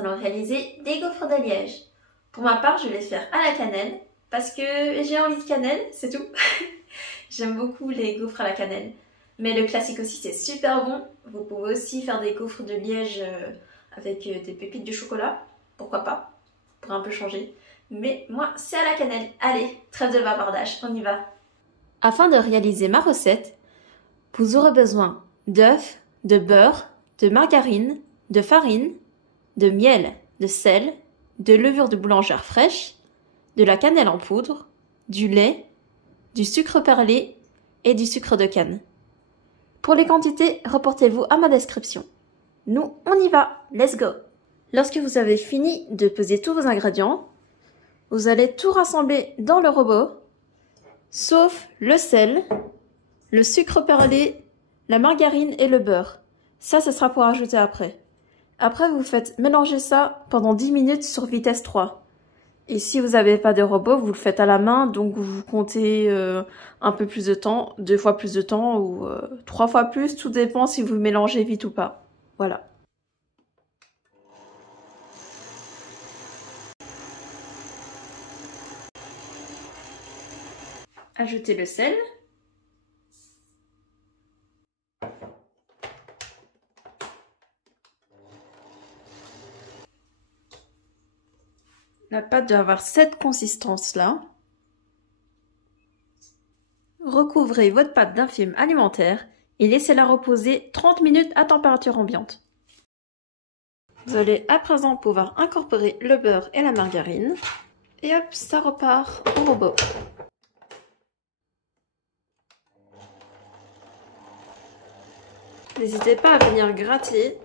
allons réaliser des gaufres de liège. Pour ma part, je vais les faire à la cannelle parce que j'ai envie de cannelle, c'est tout. J'aime beaucoup les gaufres à la cannelle. Mais le classique aussi, c'est super bon. Vous pouvez aussi faire des gaufres de liège avec des pépites de chocolat. Pourquoi pas? Pour un peu changer. Mais moi, c'est à la cannelle. Allez, trêve de bavardage, on y va. Afin de réaliser ma recette, vous aurez besoin d'œufs, de beurre, de margarine, de farine, de miel, de sel, de levure de boulangère fraîche, de la cannelle en poudre, du lait, du sucre perlé et du sucre de canne. Pour les quantités, reportez-vous à ma description. Nous, on y va, let's go! Lorsque vous avez fini de peser tous vos ingrédients, vous allez tout rassembler dans le robot, sauf le sel, le sucre perlé, la margarine et le beurre. Ça, ce sera pour ajouter après. Après, vous faites mélanger ça pendant 10 minutes sur vitesse 3. Et si vous n'avez pas de robot, vous le faites à la main, donc vous comptez un peu plus de temps, 2 fois plus de temps ou 3 fois plus, tout dépend si vous mélangez vite ou pas. Voilà. Ajoutez le sel. La pâte doit avoir cette consistance-là. Recouvrez votre pâte d'un film alimentaire et laissez-la reposer 30 minutes à température ambiante. Vous allez à présent pouvoir incorporer le beurre et la margarine. Et hop, ça repart au robot. N'hésitez pas à venir gratter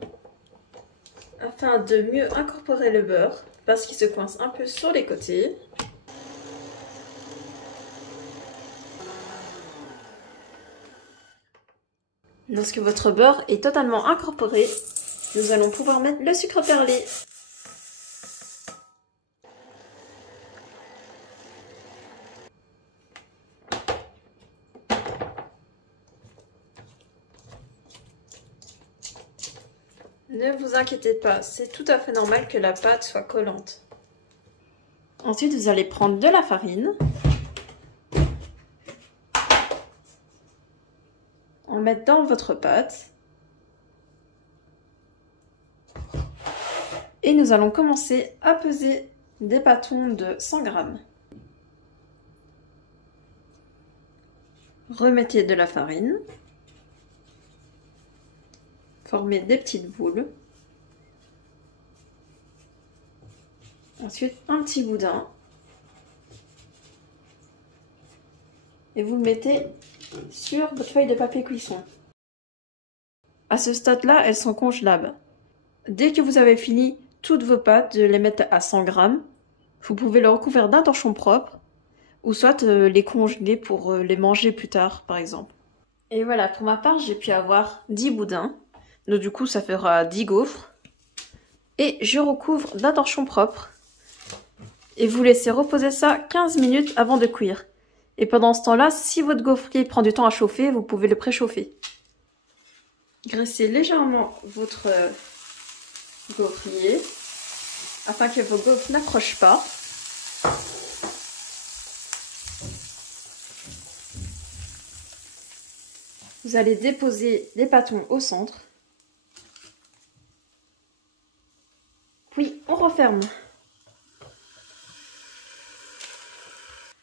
afin de mieux incorporer le beurre parce qu'il se coince un peu sur les côtés. Lorsque votre beurre est totalement incorporé, nous allons pouvoir mettre le sucre perlé. Ne vous inquiétez pas, c'est tout à fait normal que la pâte soit collante. Ensuite, vous allez prendre de la farine, en mettre dans votre pâte. Et nous allons commencer à peser des bâtons de 100 g. Remettez de la farine. Formez des petites boules. Ensuite, un petit boudin. Et vous le mettez sur votre feuille de papier cuisson. À ce stade-là, elles sont congelables. Dès que vous avez fini toutes vos pâtes, de les mettre à 100 g, vous pouvez le recouvrir d'un torchon propre ou soit les congeler pour les manger plus tard, par exemple. Et voilà, pour ma part, j'ai pu avoir 10 boudins. Donc du coup, ça fera 10 gaufres. Et je recouvre d'un torchon propre. Et vous laissez reposer ça 15 minutes avant de cuire. Et pendant ce temps-là, si votre gaufrier prend du temps à chauffer, vous pouvez le préchauffer. Graissez légèrement votre gaufrier afin que vos gaufres n'accrochent pas. Vous allez déposer les bâtons au centre. Puis on referme.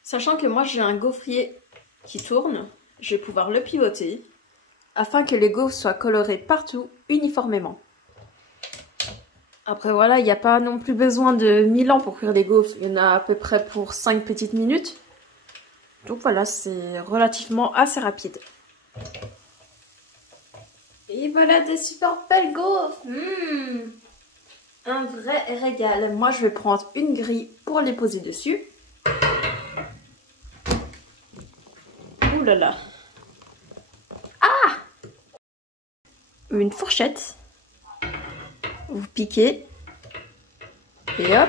Sachant que moi j'ai un gaufrier qui tourne, je vais pouvoir le pivoter afin que les gaufres soient colorées partout uniformément. Après voilà, il n'y a pas non plus besoin de 1000 ans pour cuire les gaufres, il y en a à peu près pour 5 petites minutes. Donc voilà, c'est relativement assez rapide. Et voilà des super belles gaufres. Un vrai régal. Moi, je vais prendre une grille pour les poser dessus. Ouh là là. Ah! Une fourchette. Vous piquez. Et hop.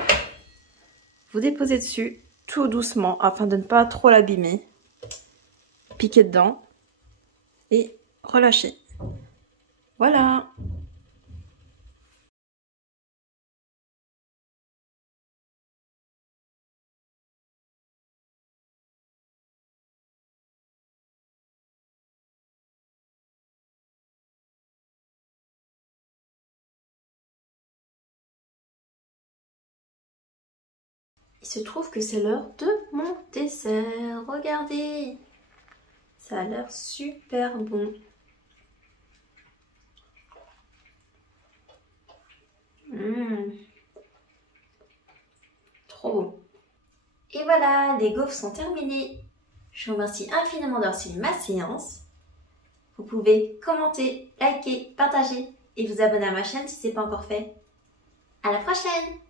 Vous déposez dessus tout doucement afin de ne pas trop l'abîmer. Piquez dedans. Et relâchez. Voilà. Il se trouve que c'est l'heure de mon dessert. Regardez, ça a l'air super bon. Trop bon. Et voilà, les gaufres sont terminées. Je vous remercie infiniment d'avoir suivi ma séance. Vous pouvez commenter, liker, partager et vous abonner à ma chaîne si ce n'est pas encore fait. À la prochaine!